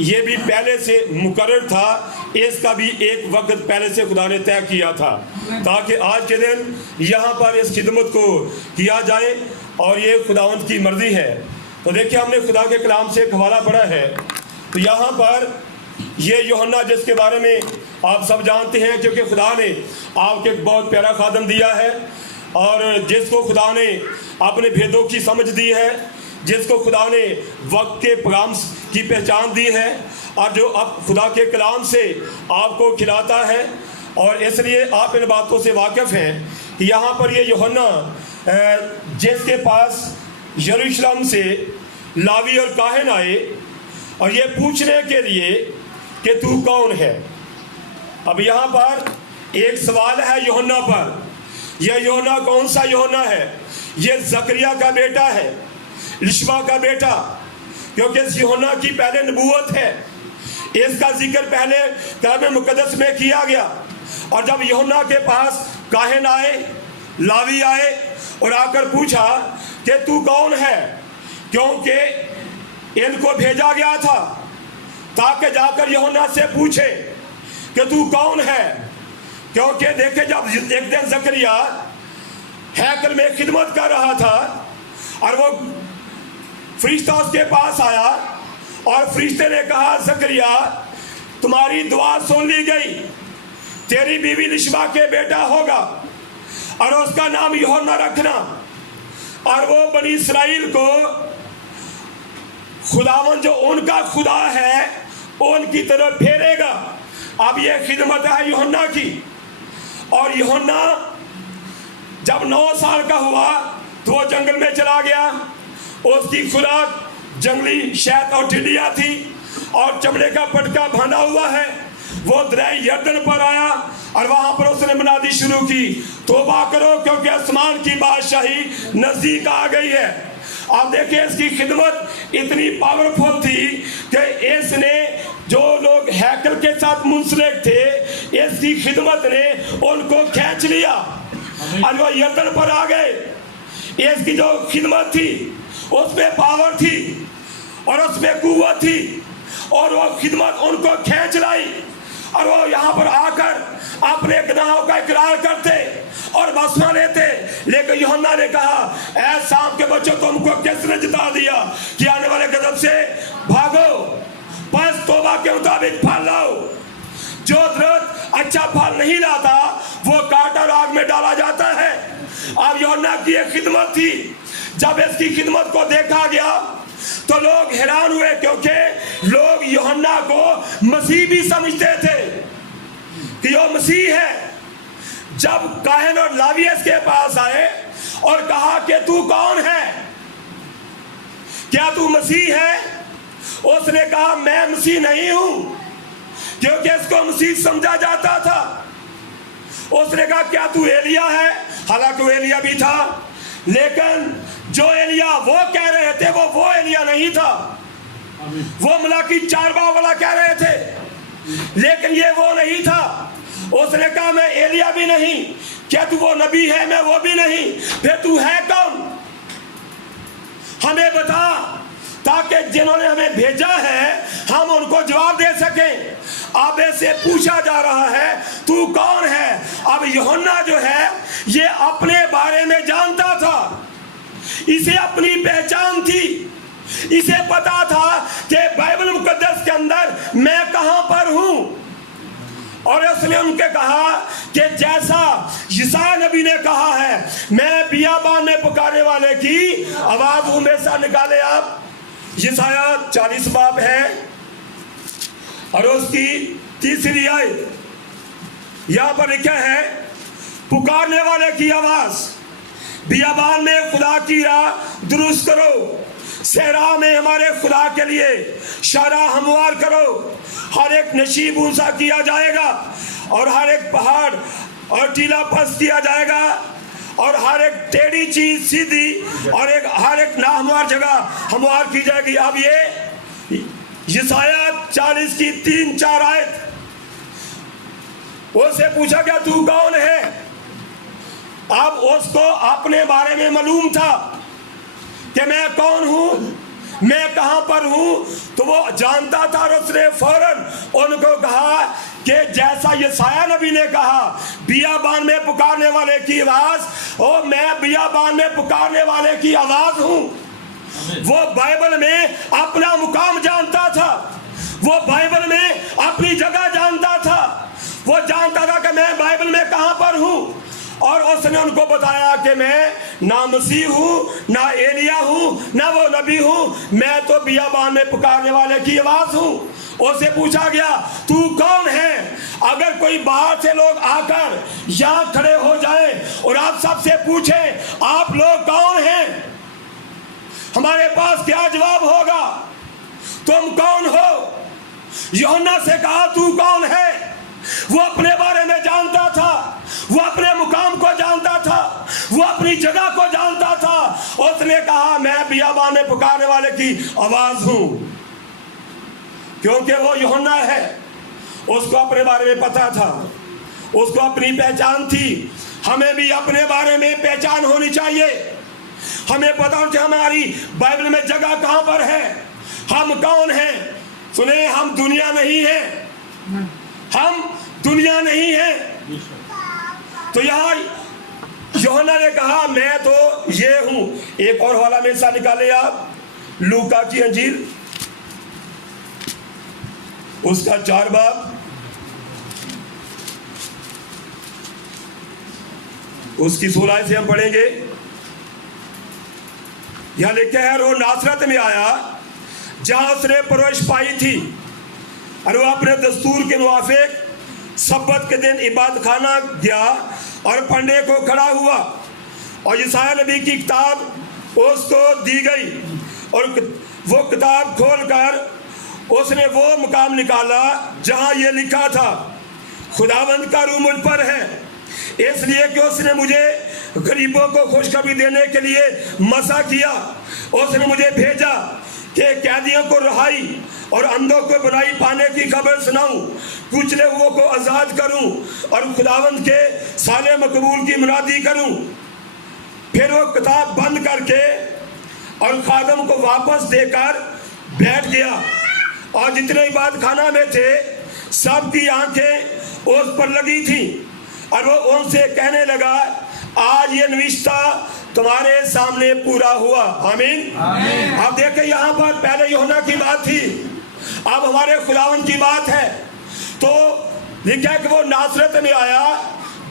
یہ بھی پہلے سے مقرر تھا، اس کا بھی ایک وقت پہلے سے خدا نے طے کیا تھا تاکہ آج کے دن یہاں پر اس خدمت کو کیا جائے، اور یہ خداوند کی مرضی ہے۔ تو دیکھیں ہم نے خدا کے کلام سے ایک حوالہ پڑھا ہے، تو یہاں پر یہ یوحنا جس کے بارے میں آپ سب جانتے ہیں، کیونکہ خدا نے آپ کے ایک بہت پیارا خادم دیا ہے، اور جس کو خدا نے اپنے بھیدوں کی سمجھ دی ہے، جس کو خدا نے وقت کے پیغام کی پہچان دی ہے، اور جو اب خدا کے کلام سے آپ کو کھلاتا ہے، اور اس لیے آپ ان باتوں سے واقف ہیں کہ یہاں پر یہ یوحنا جس کے پاس یروشلم سے لاوی اور کاہن آئے اور یہ پوچھنے کے لیے کہ تو کون ہے۔ اب یہاں پر ایک سوال ہے یوحنا پر، یہ یوحنا کون سا یوحنا ہے؟ یہ زکریا کا بیٹا ہے، لشبا کا بیٹا، کیونکہ اس یوحنا کی پہلے نبوت ہے، اس کا ذکر پہلے کتاب مقدس میں کیا گیا۔ اور جب یوحنا کے پاس کاہن آئے، لاوی آئے اور آ کر پوچھا کہ تو کون ہے، کیونکہ ان کو بھیجا گیا تھا تاکہ جا کر یوحنا سے پوچھے کہ تو کون ہے، کیونکہ دیکھیں جب ایک دن زکریا ہیکل میں خدمت کر رہا تھا اور وہ فرشتہ اس کے پاس آیا اور فرشتے نے کہا زکریا تمہاری دعا سن لی گئی، تیری بیوی لشبا کے بیٹا ہوگا اور اس کا نام یوحنا رکھنا، اور وہ بنی اسرائیل کو خداوند جو ان کا خدا ہے ان کی طرف پھیرے گا۔ اب یہ خدمت ہے یوحنا کی، اور یوحنا جب 9 سال کا ہوا تو وہ جنگل میں چلا گیا، اس کی خوراک جنگلی شہد اور ٹڈیاں تھی اور چمڑے کا پٹکا باندھا ہوا ہے۔ وہ دریا یردن پر آیا اور وہاں پر اس نے منادی شروع کی، توبہ کرو کیونکہ آسمان کی بادشاہی نزدیک آ گئی ہے۔ آپ دیکھیں اس کی خدمت اتنی پاورفل تھی کہ اس نے جو لوگ ہیکل کے ساتھ منسلک تھے اس کی خدمت نے ان کو کھینچ لیا اور وہ یردن پر آ گئے۔ اس کی جو خدمت تھی اس میں پاور تھی اور اس میں قوت تھی، اور وہ خدمت ان کو کھینچ لائی، اور وہ یہاں پر آ کر اپنے گناہوں کا اقرار کرتے اور بسمہ لیتے۔ لیکن یوحنا نے کہا اے سام کے بچوں تم کو کس نے جتا دیا کہ آنے والے غضب سے بھاگو، بس توبہ کے مطابق پھل لاؤ۔ جو درخت اچھا پھل نہیں لاتا وہ کاٹ اور آگ میں ڈالا جاتا ہے۔ اب یوحنا کی ایک خدمت تھی، جب اس کی خدمت کو دیکھا گیا تو لوگ حیران ہوئے، کیونکہ لوگ یوحنا کو مسیح بھی سمجھتے تھے کہ یہ مسیح ہے۔ جب کاہن اور لاوی اس کے پاس آئے اور کہا کہ تو کون ہے، کیا تو مسیح ہے؟ اس نے کہا میں مسیح نہیں ہوں، کیونکہ اس کو مسیح سمجھا جاتا تھا۔ اس نے کہا کیا تو ایلیا ہے؟ حالانکہ وہ ایلیا بھی تھا، لیکن جو ایلیا وہ کہہ رہے تھے وہ ایلیا نہیں تھا، وہ ملاکی 4 والا کہہ رہے تھے، لیکن یہ وہ نہیں تھا۔ اس نے کہا میں ایلیا بھی نہیں، کیا تو وہ نبی ہے؟ میں وہ بھی نہیں، پھر تو ہے کون؟ ہمیں بتا تاکہ جنہوں نے ہمیں بھیجا ہے ہم ان کو جواب دے سکیں۔ اب ایسے پوچھا جا رہا ہے تو کون ہے؟ اب یوحنا جو ہے یہ اپنے بارے میں جانتا تھا، اسے اپنی پہچان تھی، اسے پتا تھا کہ بائبل مقدس کے اندر میں کہاں پر ہوں، اور اس نے ان کے کہا کہ جیسا یسایا نبی نے کہا ہے میں بیابان میں پکارنے والے کی آواز ہوں، میں سے نکالے آپ۔ یسایا 40 باب ہے اور اس کی 3 آیت یہاں پر لکھا ہے پکارنے والے کی آواز، بیابان میں خدا کی راہ درست کرو، صحرا میں ہمارے خدا کے لیے شاہراہ ہموار کرو۔ ہر ایک نشیب اونچا کیا جائے گا اور ہر ایک پہاڑ اور ٹیلا پست کیا جائے گا اور ہر ایک ٹیڑھی چیز سیدھی اور ہر ایک ناہموار جگہ ہموار کی جائے گی۔ اب یہ یسایا 40 کی 3-4 آیت، اس سے پوچھا گیا تو کون ہے؟ اب اس کو اپنے بارے میں معلوم تھا کہ میں کون ہوں، میں کہاں پر ہوں؟ تو وہ جانتا تھا اور اس نے فوراً ان کو کہا کہ جیسا یسایہ نبی نے کہا بیابان میں پکارنے والے کی آواز، اور میں بیابان میں پکارنے والے کی آواز ہوں۔ وہ بائبل میں اپنا مقام جانتا تھا، وہ بائبل میں اپنی جگہ جانتا تھا، وہ جانتا تھا کہ میں بائبل میں کہاں پر ہوں، اور اس نے ان کو بتایا کہ میں نہ مسیح ہوں، نہ ایلیا ہوں، نہ وہ نبی ہوں، میں تو بیابان میں پکارنے والے کی آواز ہوں۔ اسے پوچھا گیا تو کون ہے؟ اگر کوئی باہر سے لوگ آ کر یہاں کھڑے ہو جائیں اور آپ سب سے پوچھیں آپ لوگ کون ہیں، ہمارے پاس کیا جواب ہوگا؟ تم کون ہو؟ یوحنا سے کہا تو کون ہے؟ وہ اپنے بارے میں جانتا تھا، وہ اپنے مقام کو جانتا تھا، وہ اپنی جگہ کو جانتا تھا۔ اس نے کہا میں بیابان میں پکارنے والے کی آواز ہوں، کیونکہ وہ یوحنا ہے، اس کو اپنے بارے میں پتا تھا، اس کو اپنی پہچان تھی۔ ہمیں بھی اپنے بارے میں پہچان ہونی چاہیے، ہمیں پتا ہونا چاہیے ہماری بائبل میں جگہ کہاں پر ہے، ہم کون ہیں۔ سنیں، ہم دنیا نہیں ہیں، ہم دنیا نہیں ہیں۔ تو یہاں یوحنا نے کہا میں تو یہ ہوں۔ ایک اور حوالہ میں سے نکالے آپ، لوکا کی انجیل اس کا 4 باب، اس کی 16 سے ہم پڑھیں گے۔ یہاں لکھا ہے اور وہ ناصرت میں آیا جہاں اس نے پرورش پائی تھی، اور وہ اپنے دستور کے موافق سبت کے دن عبادت خانہ گیا اور پڑھنے کو کھڑا ہوا، اور یسایہ نبی کی کتاب اس کو دی گئی، اور وہ کتاب کھول کر اس نے وہ مقام نکالا جہاں یہ لکھا تھا خداوند کا روح مجھ پر ہے، اس لیے کہ اس نے مجھے غریبوں کو خوشخبری دینے کے لیے مسا کیا، اس نے مجھے بھیجا کہ قیدیوں کو رہائی اور اندھوں کو بھلائی پانے کی خبر سناؤں، کچلے ہوئے کو آزاد کروں، اور خداوند کے سال مقبول کی منادی کروں۔ پھر وہ کتاب بند کر کے اور خادم کو واپس دے کر بیٹھ گیا، اور جتنے عبادت خانہ میں تھے سب کی آنکھیں اس پر لگی تھیں، اور وہ ان سے کہنے لگا آج یہ نوشتہ تمہارے سامنے پورا ہوا۔ آمین۔ اب دیکھیں یہاں پر پہلے یوحنا کی بات تھی، اب ہمارے خداوند کی بات ہے۔ تو لکھا ہے کہ وہ ناصرت میں آیا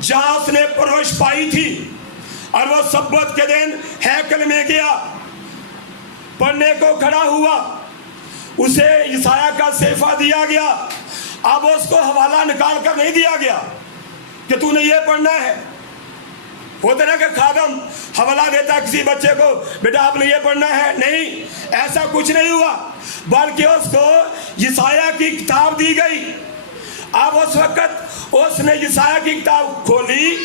جہاں اس نے پرورش پائی تھی، اور وہ سبت کے دن ہیکل میں گیا، پڑھنے کو کھڑا ہوا، اسے یسایہ کا صحیفہ دیا گیا۔ اب اس کو حوالہ نکال کر نہیں دیا گیا کہ تو نے یہ پڑھنا ہے۔ ہوتا نا کہ خادم حوالہ دیتا کسی بچے کو بیٹا آپ نے یہ پڑھنا ہے، نہیں، ایسا کچھ نہیں ہوا، بلکہ اس کو یسایہ کی کتاب دی گئی۔ اب اس وقت اس نے یسایہ کی کتاب کھولی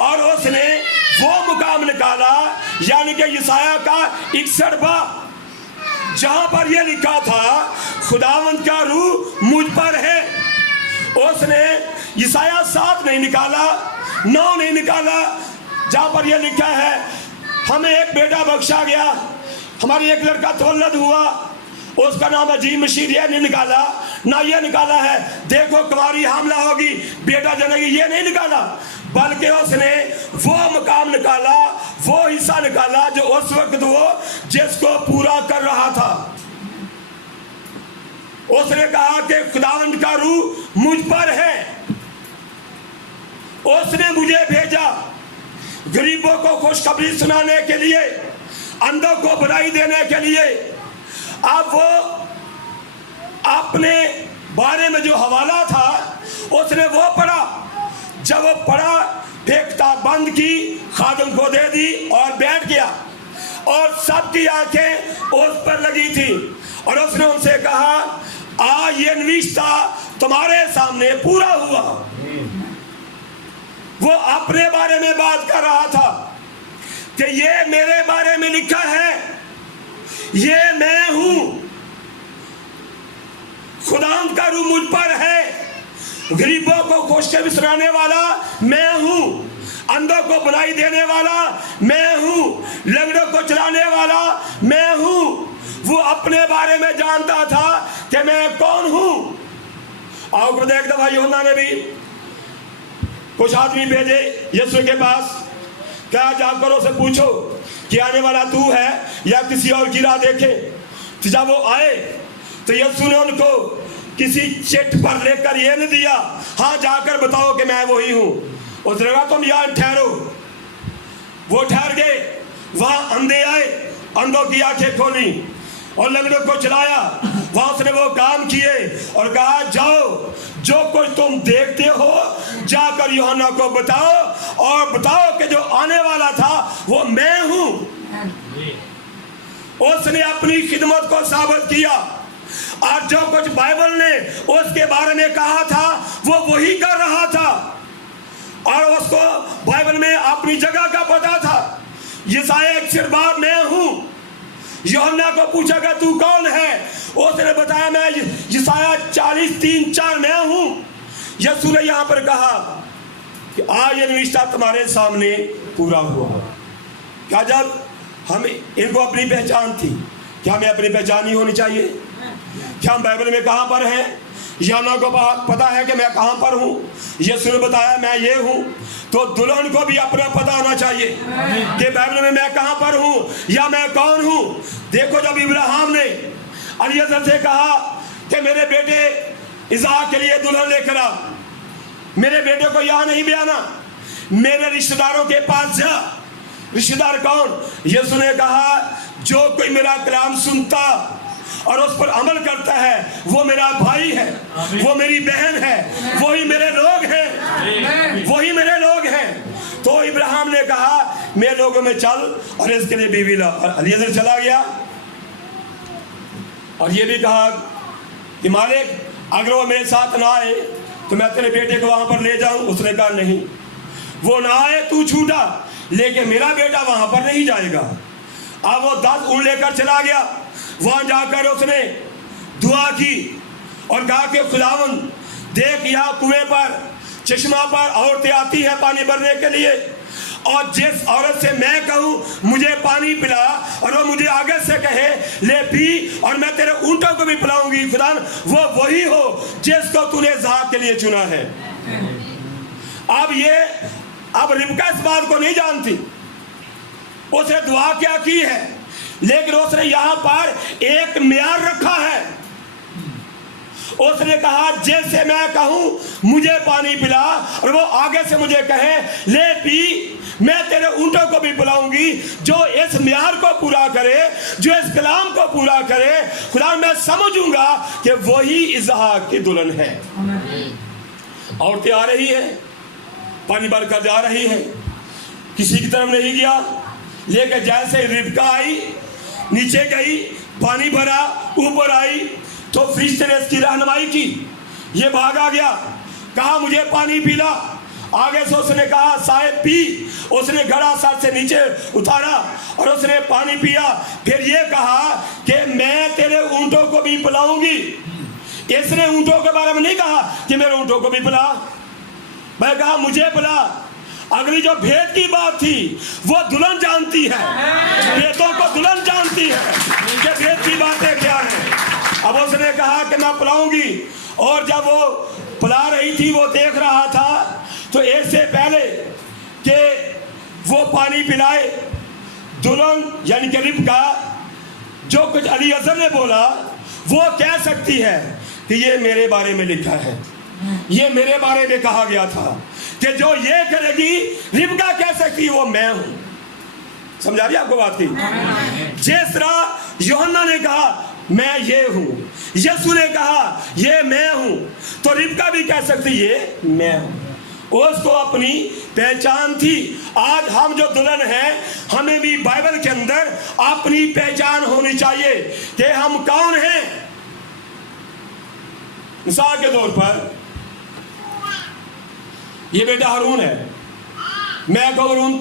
اور اس نے وہ مقام نکالا، یعنی کہ یسایہ کا 61 باب، جہاں پر یہ لکھا تھا خداوند کا روح مجھ پر ہے۔ اس نے یسایہ 7 نہیں نکالا، 9 نہیں نکالا، جہاں پر یہ لکھا ہے ہمیں ایک بیٹا بخشا گیا، ہماری ایک لڑکا تولد ہوا، اس کا نام عظیم مشیر، یہ نہیں نکالا، نہ یہ نکالا ہے دیکھو کنواری حاملہ ہوگی بیٹا جنے گی، یہ نہیں نکالا، بلکہ اس نے وہ مقام نکالا، وہ حصہ نکالا جو اس وقت وہ جس کو پورا کر رہا تھا۔ اس نے کہا کہ خداوند کا روح مجھ پر ہے، اس نے مجھے بھیجا غریبوں کو خوشخبری سنانے کے لیے، اندھوں کو بھلائی دینے کے لیے۔ اب وہ اپنے بارے میں جو حوالہ تھا اس نے وہ پڑھا، جب وہ پڑھا پھر کتاب بند کی، خادم کو دے دی اور بیٹھ گیا، اور سب کی آنکھیں اس پر لگی تھی، اور اس نے ان سے کہا آج یہ نوشتہ تمہارے سامنے پورا ہوا۔ وہ اپنے بارے میں بات کر رہا تھا کہ یہ میرے بارے میں لکھا ہے، یہ میں ہوں، خداوند کا روح مجھ پر ہے، غریبوں کو خوشخبری سنانے والا میں ہوں، اندھوں کو بھلائی دینے والا میں ہوں، لنگڑوں کو چلانے والا میں ہوں، وہ اپنے بارے میں جانتا تھا کہ میں کون ہوں. آؤ خود ایک دفعہ یوحنا نے بھی کچھ آدمی بھیجے یسوع کے پاس، کیا جا کر اسے پوچھو کہ آنے والا تو ہے یا کسی اور کی راہ دیکھے. تو جب وہ آئے تو یسوع نے ان کو کسی چٹ پر لے کر یہ نہیں دیا ہاں جا کر بتاؤ کہ میں وہی ہوں. اس نے کہا تم یہاں ٹھہرو. وہ ٹھہر گئے. وہاں اندھے آئے، اندھوں کی آنکھیں کھولی اور لنگڑوں کو چلایا. وہاں اس نے وہ کام کیے اور کہا جاؤ جو کچھ تم دیکھتے ہو جا کر یوحنا کو بتاؤ اور بتاؤ کہ جو آنے والا تھا وہ میں ہوں. اس نے اپنی خدمت کو ثابت کیا اور جو کچھ بائبل نے اس کے بارے میں کہا تھا وہ وہی کر رہا تھا اور اس کو بائبل میں اپنی جگہ کا پتا تھا. یسایہ 61 میں ہوں. یوحنا کو پوچھا کہ تو کون ہے؟ اس نے بتایا میں یسایہ 40:3-4 میں ہوں. یسوع نے یہاں پر کہا کہ آج یہ نوشتہ تمہارے سامنے پورا ہوا. کیا جب ہم ان کو اپنی پہچان تھی، کیا ہمیں اپنی پہچان ہی ہونی چاہیے؟ کیا ہم بائبل میں کہاں پر ہیں؟ یوحنا کو پتا ہے کہ میں کہاں پر ہوں. یسوع نے بتایا میں یہ ہوں. تو دلہن کو بھی اپنا پتا ہونا چاہیے کہ بائبل میں کہاں پر ہوں یا میں کون ہوں. دیکھو جب ابراہیم نے الیعزر سے کہا کہ میرے بیٹے اسحاق کے لیے دلہن لے کر آ، میرے بیٹے کو یہاں نہیں بیانا، میرے رشتہ داروں کے پاس جا. رشتہ دار کون؟ یسوع نے کہا جو کوئی میرا کلام سنتا اور اس پر عمل کرتا ہے وہ میرا بھائی ہے، وہ میری بہن ہے، وہی میرے لوگ ہیں، وہی میرے لوگ ہیں. تو ابراہیم نے کہا میرے لوگوں میں چل اور اس کے لیے بیوی لا. اور الیعزر چلا گیا اور یہ بھی کہا کہ مالک اگر وہ میرے ساتھ نہ آئے تو میں تیرے بیٹے کو وہاں پر لے جاؤں. اس نے کہا نہیں، وہ نہ آئے تو چھوٹا لیکن میرا بیٹا وہاں پر نہیں جائے گا. اب وہ 10 اونٹ لے کر چلا گیا. وہاں جا کر اس نے دعا کی اور کہا کہ خداوند دیکھ یہاں کنویں پر چشمہ پر عورتیں آتی ہیں پانی بھرنے کے لیے، اور جس عورت سے میں کہوں مجھے پانی پلا اور وہ مجھے آگے سے کہے لے پی اور میں تیرے اونٹوں کو بھی پلاؤں گی، خدا وہ وہی ہو جس کو تو نے اسحاق کے لیے چنا ہے. اب ربکا اس بات کو نہیں جانتی. اس نے دعا کیا کی ہے لیکن اس نے یہاں پر ایک معیار رکھا ہے. اس نے کہا جیسے میں کہوں مجھے پانی پلا اور وہ آگے سے مجھے کہے لے پی، میں تیرے اونٹوں کو بھی پلاؤں گی. جو اس معیار کو پورا کرے، جو اس کلام کو پورا کرے، خدا میں سمجھوں گا کہ وہی اسحاق کی دلہن ہے. عورتیں آ رہی ہیں، پانی بھر کر جا رہی ہیں، کسی کی طرف نہیں گیا. لیکن جیسے ربکا آئی، نیچے گئی، پانی بھرا، اوپر آئی تو فرشتے نے اس کی رہنمائی کی. یہ بھاگا گیا، کہا مجھے پانی پلا. آگے سے اس نے کہا صاحب پی. اس نے گھڑا سر سے نیچے اتارا اور اس نے پانی پیا. پھر یہ کہا کہ میں تیرے اونٹوں کو بھی پلاؤں گی. اس نے اونٹوں کے بارے میں نہیں کہا کہ میرے اونٹوں کو بھی پلا، میں کہا مجھے پلا. اگلی جو بھید کی بات تھی وہ دلہن جانتی ہے، بھیدوں کو دلہن جانتی ہے کہ بھید کی باتیں کیا ہیں. اب اس نے کہا کہ میں پلاؤں گی. اور جب وہ پلا رہی تھی وہ دیکھ رہا تھا تو ایک سے پہلے کہ وہ پانی پلائے، دلہن یعنی کہ ربکا جو کچھ الیعزر نے بولا وہ کہہ سکتی ہے کہ یہ میرے بارے میں لکھا ہے، یہ میرے بارے میں کہا گیا تھا کہ جو یہ کرے گی ربکا کہہ سکتی وہ میں ہوں. سمجھا رہی آپ کو بات کی؟ جس طرح یوحنا نے کہا میں یہ ہوں، یسوع نے کہا یہ میں ہوں، تو ربکا بھی کہہ سکتی یہ میں ہوں. اس کو اپنی پہچان تھی. آج ہم جو دلہن ہیں ہمیں بھی بائبل کے اندر اپنی پہچان ہونی چاہیے کہ ہم کون ہیں. مثال کے طور پر یہ بیٹا ہارون ہے، میں کون ہوں،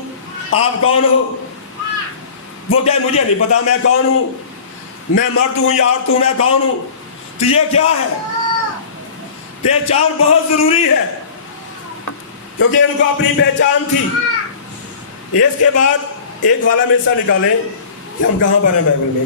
آپ کون ہو؟ وہ کہے مجھے نہیں پتا میں کون ہوں، میں مرد ہوں یا عورت ہوں، میں کون ہوں. تو یہ کیا ہے؟ پہچان بہت ضروری ہے کیونکہ ان کو اپنی پہچان تھی. اس کے بعد ایک والا میں حصہ نکالیں کہ ہم کہاں پر ہیں بائبل میں.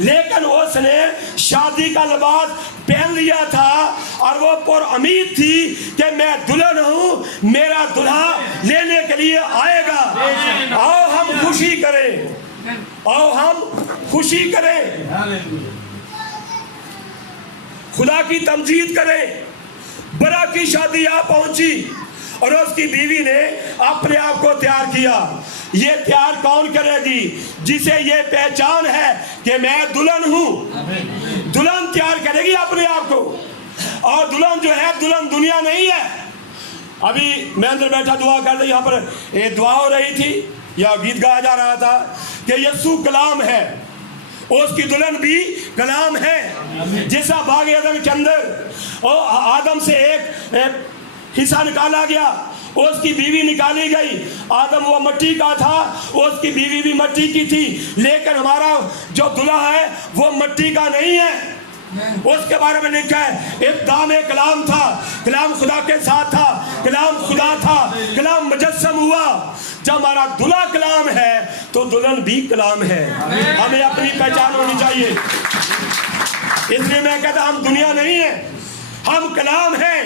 لیکن اس نے شادی کا لباس پہن لیا تھا اور وہ پر امید تھی کہ میں دلہن ہوں, میرا دلہا لینے کے لیے آئے گا. آؤ ہم خوشی کریں, آؤ ہم خوشی کریں, خدا کی تمجید کریں. برا کی شادی آ پہنچی اور اس کی بیوی نے اپنے آپ کو تیار کیا. یہ تیار کون کرے گی؟ جسے یہ پہچان ہے کہ میں دلہن ہوں. دلہن تیار کرے گی اپنے آپ کو. اور دلہن جو ہے, دلہن دنیا نہیں ہے. ابھی میں اندر بیٹھا دعا کرتا, یہاں پر ایک دعا ہو رہی تھی یا گیت گایا جا رہا تھا کہ یسوع کلام ہے, اس کی دلہن بھی کلام ہے. جیسا باغ عدن کے اندر آدم سے ایک حصہ نکالا گیا, اس کی بیوی نکالی گئی. آدم وہ مٹی کا تھا, اس کی بیوی بھی مٹی کی تھی, لیکن ہمارا جو دلہا ہے وہ مٹی کا نہیں ہے. اس کے بارے میں لکھا ہے ابتداء میں کلام تھا, کلام خدا کے ساتھ تھا, کلام خدا تھا, کلام مجسم ہوا. جب ہمارا دلہا کلام ہے تو دلہن بھی کلام ہے. ہمیں اپنی پہچان ہونی چاہیے. اس لیے میں کہتا ہم دنیا نہیں ہیں, ہم کلام ہیں.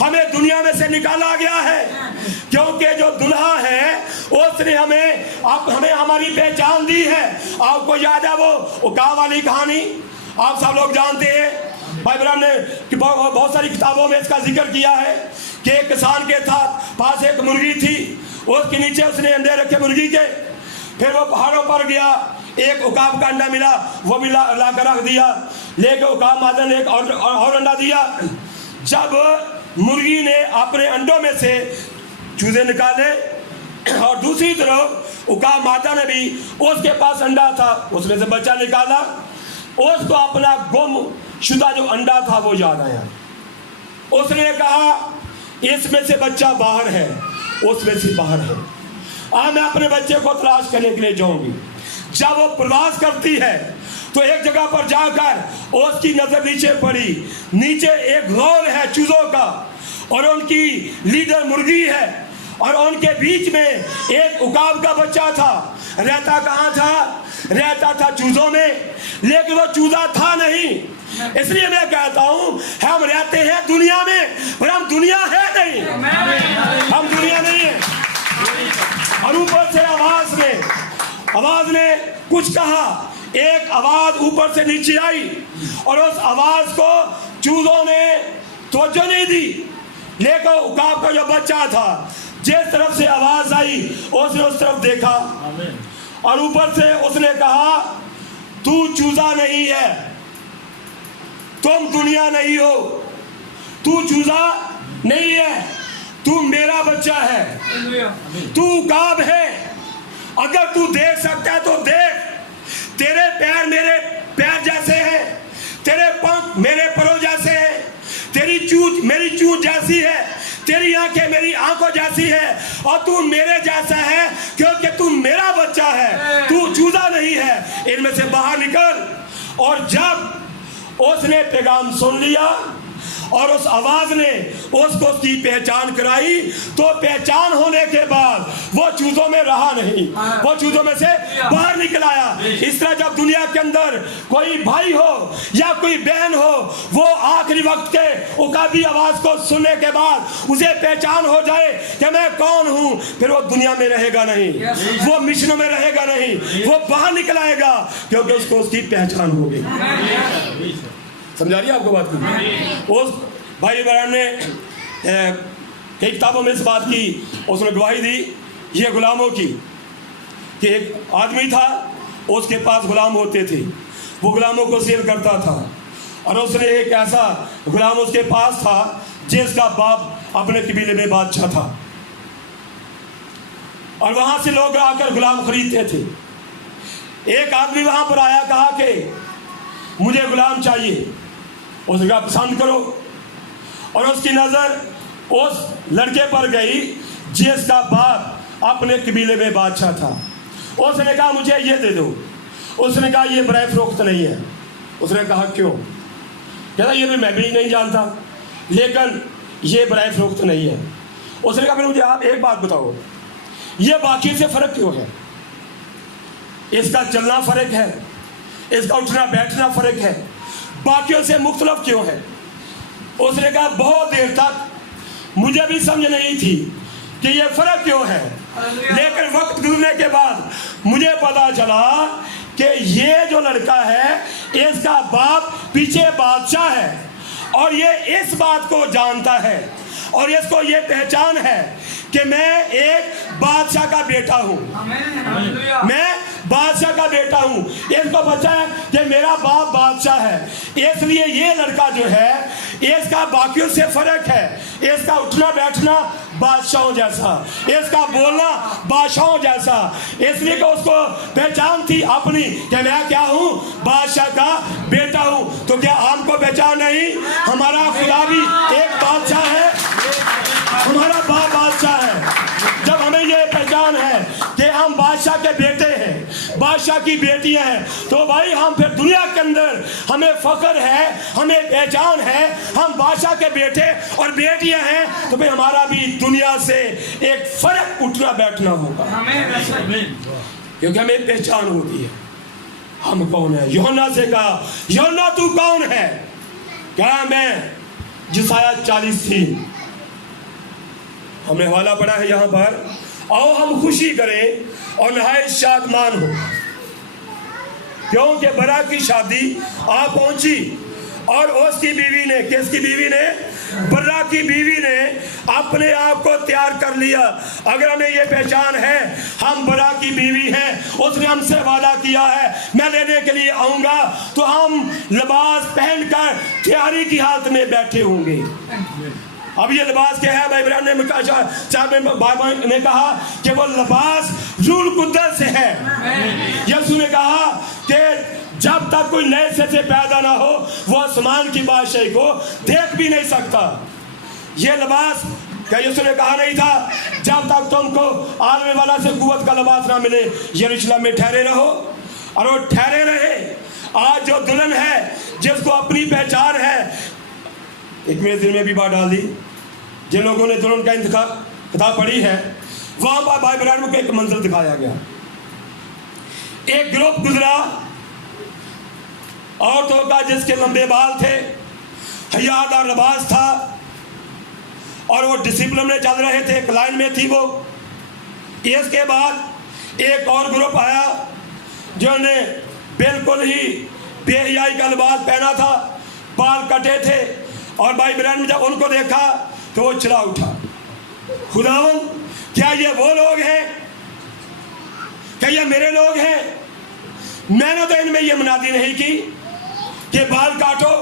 ہمیں دنیا میں سے نکالا گیا ہے کیونکہ جو دلہا ہے اس نے ہمیں ہماری پہچان دی ہے. آپ کو یاد ہے وہ عکاب والی کہانی, آپ سب لوگ جانتے ہیں. بھائی برہم نے بہت ساری کتابوں میں اس کا ذکر کیا ہے کہ ایک کسان کے پاس ایک مرغی تھی, اس کے نیچے اس نے انڈے رکھے مرغی کے. پھر وہ پہاڑوں پر گیا, ایک عکاب کا انڈا ملا, وہ بھی لا کر رکھ دیا. لیکن عکاب مادر نے ایک اور انڈا دیا. جب مرغی نے اپنے انڈوں میں سے چوزے نکالے اور دوسری طرف عکاب مادر نے بھی, اس کے پاس انڈا تھا, اس میں سے بچہ نکالا. اس کو اپنا گم شدہ جو انڈا تھا وہ یاد آیا. اس نے کہا اس میں سے بچہ باہر ہے, اس میں سے باہر ہے, میں اپنے بچے کو تلاش کرنے کے لیے جاؤں گی. جب وہ پرواز کرتی ہے تو ایک جگہ پر جا کر اس کی نظر نیچے پڑی. نیچے ایک غول ہے چوزوں کا اور ان کی لیڈر مرغی ہے, اور ان کے بیچ میں ایک عکاب کا بچہ تھا. رہتا کہاں تھا؟ رہتا تھا چوزوں میں, لیکن وہ چوزا تھا نہیں. اس لیے میں کہتا ہوں ہم رہتے ہیں دنیا میں پر ہم دنیا ہے نہیں, ہم دنیا نہیں ہیں. اور اوپر سے آواز نے کچھ کہا, ایک آواز اوپر سے نیچے آئی اور اس آواز کو چوزوں نے توجہ نہیں دی. لیکن عکاب کا جو بچہ تھا جس طرف سے آواز آئی اس نے اس طرف دیکھا اور اوپر سے اس نے کہا تو چوزا نہیں ہے, تم دنیا نہیں ہو, تو چوزا نہیں ہے, تو میرا بچہ ہے, تو عکاب ہے. اگر تو دیکھ سکتا ہے تو دیکھ, تیرے پیر میرے پیر جیسے ہیں, تیرے پنکھ میرے پروں جیسے ہیں, تیری چونچ میری چونچ جیسی ہے, تیری آنکھیں میری آنکھوں جیسی ہے, اور تو میرے جیسا ہے کیونکہ تو میرا بچہ ہے, تو چوزا نہیں ہے. ان میں سے باہر نکل. اور جب اس نے پیغام سن لیا اور اس آواز نے اس کو اس کی پہچان کرائی, تو پہچان ہونے کے بعد وہ چوزوں میں رہا نہیں, وہ چوزوں میں سے باہر نکل آیا. اس طرح جب دنیا کے اندر کوئی بھائی ہو یا کوئی بہن ہو, وہ آخری وقت کے عکابی آواز کو سننے کے بعد اسے پہچان ہو جائے کہ میں کون ہوں, پھر وہ دنیا میں رہے گا نہیں, وہ مشنوں میں رہے گا نہیں, وہ باہر نکل آئے گا کیونکہ اس کو اس کی پہچان ہو گئی. سمجھا رہی ہے آپ کو بات کی؟ اس بھائی برہم نے کئی کتابوں میں اس بات کی, اس نے گواہی دی یہ غلاموں کی, کہ ایک آدمی تھا, اس کے پاس غلام ہوتے تھے, وہ غلاموں کو سیل کرتا تھا, اور اس نے ایک ایسا غلام اس کے پاس تھا جس کا باپ اپنے قبیلے میں بادشاہ تھا, اور وہاں سے لوگ آ کر غلام خریدتے تھے. ایک آدمی وہاں پر آیا, کہا کہ مجھے غلام چاہیے. اس نے کہا پسند کرو, اور اس کی نظر اس لڑکے پر گئی جس کا باپ اپنے قبیلے میں بادشاہ تھا. اس نے کہا مجھے یہ دے دو. اس نے کہا یہ برائے فروخت نہیں ہے. اس نے کہا کیوں؟ کہتا یہ بھی میں بھی نہیں جانتا, لیکن یہ برائے فروخت نہیں ہے. اس نے کہا پھر مجھے آپ ایک بات بتاؤ, یہ باقی سے فرق کیوں ہے؟ اس کا چلنا فرق ہے, اس کا اٹھنا بیٹھنا فرق ہے، باقیوں سے مختلف کیوں ہے؟ اس نے کہا بہت دیر تک مجھے بھی سمجھ نہیں تھی کہ یہ فرق کیوں ہے، لیکن وقت گزرنے کے بعد مجھے پتا چلا کہ یہ جو لڑکا ہے اس کا باپ پیچھے بادشاہ ہے، اور یہ اس بات کو جانتا ہے اور اس کو یہ پہچان ہے کہ میں ایک بادشاہ کا بیٹا ہوں، میں بادشاہ کا بیٹا ہوں۔ اس کو پتہ ہے کہ میرا باپ بادشاہ ہے، اس لیے یہ لڑکا جو ہے اس کا باقیوں سے فرق ہے، اس کا اٹھنا بیٹھنا بادشاہوں جیسا، اس کا بولنا بادشاہوں جیسا، اس لیے کہ اس کو پہچان تھی اپنی کہ میں کیا ہوں، بادشاہ کا بیٹا ہوں۔ تو کیا ہم کو پہچان نہیں؟ ہمارا خدا بھی ایک بادشاہ ہے، ہمارا باپ بادشاہ ہے۔ جب ہمیں یہ پہچان ہے کہ ہم بادشاہ کے بیٹے ہیں، بادشاہ کی بیٹیاں ہیں، تو بھائی ہم پھر دنیا کے اندر ہمیں فخر ہے، ہمیں پہچان ہے، ہم بادشاہ کے بیٹے اور بیٹیاں ہیں، تو پھر ہمارا بھی دنیا سے ایک فرق اٹھنا بیٹھنا ہوگا، کیونکہ ہمیں پہچان ہوتی ہے ہم کون ہیں۔ یوحنا سے کہا یوحنا تو کون ہے؟ کہا میں جسایا 40:3۔ ہم نے حوالہ پڑھا ہے یہاں پر، آؤ ہم خوشی کریں اور نہایت شادمان ہو، کیونکہ برا کی شادی آ پہنچی اور اس کی بیوی نے، کس کی بیوی نے؟ برا کی بیوی نے اپنے آپ کو تیار کر لیا۔ اگر ہمیں یہ پہچان ہے ہم برا کی بیوی ہیں، اس نے ہم سے وعدہ کیا ہے میں لینے کے لیے آؤں گا، تو ہم لباس پہن کر تیاری کی حالت میں بیٹھے ہوں گے۔ اب یہ لباس کیا ہے؟ بھائی ابراہیم نے کہا کہ وہ لباس روح القدس سے ہے۔ یسوع نے کہا کہ جب تک کوئی نئے سے پیدا نہ ہو وہ آسمان کی بادشاہی کو دیکھ بھی نہیں سکتا۔ یہ لباس کیا یسوع نے کہا نہیں تھا جب تک تم کو عالم والا سے قوت کا لباس نہ ملے یروشلم میں ٹھہرے رہو؟ اور وہ ٹھہرے رہے۔ آج جو دلہن ہے جس کو اپنی پہچان ہے، ایک میرے دل میں بھی بات ڈال دی، جن لوگوں نے دلہن کا کتاب پڑھی ہے وہاں پر بھائی ابراہیم کو ایک منظر دکھایا گیا، ایک گروپ گزرا عورتوں کا جس کے لمبے بال تھے، حیادار لباس تھا، اور وہ ڈسپلن میں چل رہے تھے، ایک لائن میں تھی وہ۔ اس کے بعد ایک اور گروپ آیا جو نے بالکل ہی بے حیائی کا لباس پہنا تھا، بال کٹے تھے، اور بھائی ابراہیم نے جب ان کو دیکھا تو وہ چلا اٹھا، خداوند کیا یہ وہ لوگ ہیں؟ کیا یہ میرے لوگ ہیں؟ میں نے تو ان میں یہ منادی نہیں کی کہ بال کاٹو،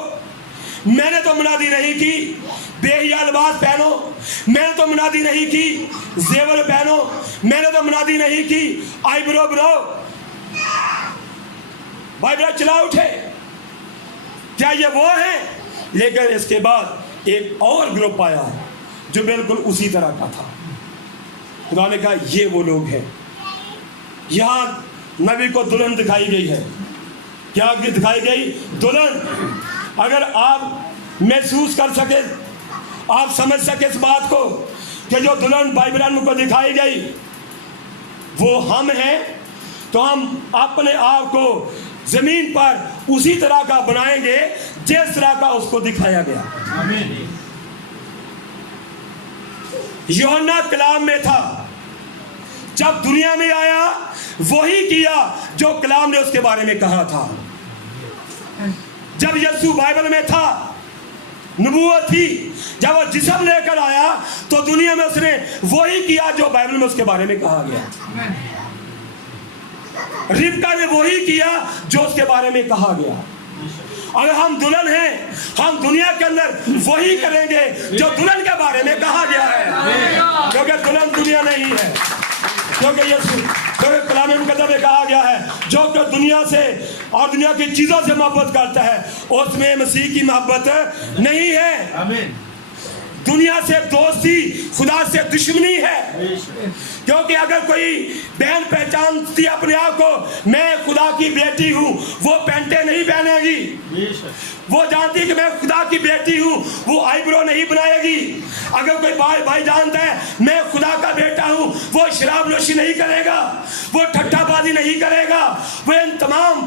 میں نے تو منادی نہیں کی بے حیا لباس پہنو، میں نے تو منادی نہیں کی زیور پہنو، میں نے تو منادی نہیں کی آئی برو بناؤ۔ بھائی برا چلا اٹھے، کیا یہ وہ ہیں؟ لیکن اس کے بعد ایک اور گروپ آیا جو بالکل اسی طرح کا تھا۔ خدا نے کہا یہ وہ لوگ ہیں۔ یہاں نبی کو دلہن دکھائی گئی ہے۔ کیا دکھائی گئی؟ دلہن۔ اگر آپ محسوس کر سکے، آپ سمجھ سکے اس بات کو کہ جو دلہن بھائی ابراہیم کو دکھائی گئی وہ ہم ہیں، تو ہم اپنے آپ کو زمین پر اسی طرح کا بنائیں گے جس طرح کا اس کو دکھایا گیا۔ یوحنا کلام میں تھا، جب دنیا میں آیا وہی کیا جو کلام نے اس کے بارے میں کہا تھا۔ جب یسوع بائبل میں تھا، نبوت تھی، جب وہ جسم لے کر آیا تو دنیا میں اس نے وہی کیا جو بائبل میں اس کے بارے میں کہا گیا۔ ربکا نے وہی کیا جو اس کے بارے میں کہا گیا۔ اگر ہم دلہن ہیں ہم دنیا کے اندر وہی کریں گے جو دلہن کے بارے میں کہا گیا ہے، کیونکہ دلہن دنیا نہیں ہے، کیونکہ کلام مقدس میں کہا گیا ہے جو کہ دنیا سے اور دنیا کی چیزوں سے محبت کرتا ہے اس میں مسیح کی محبت نہیں ہے۔ دنیا سے دوستی خدا سے دشمنی ہے، کیونکہ اگر کوئی بہن پہچانتی اپنے آپ کو میں خدا کی بیٹی ہوں، وہ پینٹیں نہیں پہنے گی۔ وہ جانتی کہ میں خدا کی بیٹی ہوں، وہ آئی برو نہیں بنائے گی۔ اگر کوئی بھائی جانتا ہے میں خدا کا بیٹا ہوں، وہ شراب نوشی نہیں کرے گا، وہ ٹھٹا بازی نہیں کرے گا، وہ ان تمام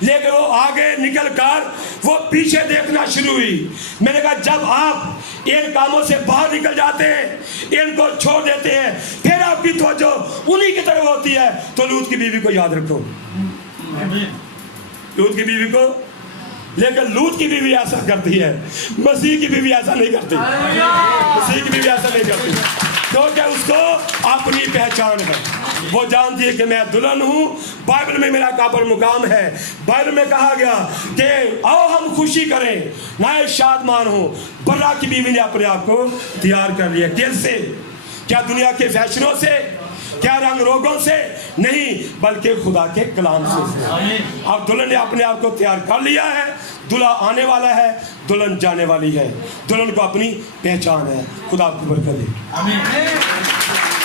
لیکن وہ آگے نکل کر وہ پیچھے دیکھنا شروع ہوئی. میں نے کہا جب آپ ان کاموں سے باہر نکل جاتے ہیں, ان کو چھوڑ دیتے ہیں, پھر آپ کی توجہ انہی کی طرف ہوتی ہے, تو لوط کی بیوی کو یاد رکھو, لوط کی بیوی کو. لیکن لوط کی بیوی ایسا کرتی ہے, مسیح کی بیوی ایسا نہیں کرتی, مسیح کی بیوی ایسا نہیں کرتی, کیونکہ اس کو اپنی پہچان ہے. وہ جانتی ہے کہ میں دلہن ہوں, بائبل میں میرا قابل مقام ہے. بائبل میں کہا گیا کہ آؤ ہم خوشی کریں, نئے شادمان ہوں. برا کی بیوی نے اپنے آپ کو تیار کر لیا. کیسے؟ کیا دنیا کے فیشنوں سے, کیا رنگ روگوں سے نہیں, بلکہ خدا کے کلام سے. اب دلہن نے اپنے آپ کو تیار کر لیا ہے. دلہا آنے والا ہے, دلہن جانے والی ہے. دلہن کو اپنی پہچان ہے. خدا آپ کی برکت دے.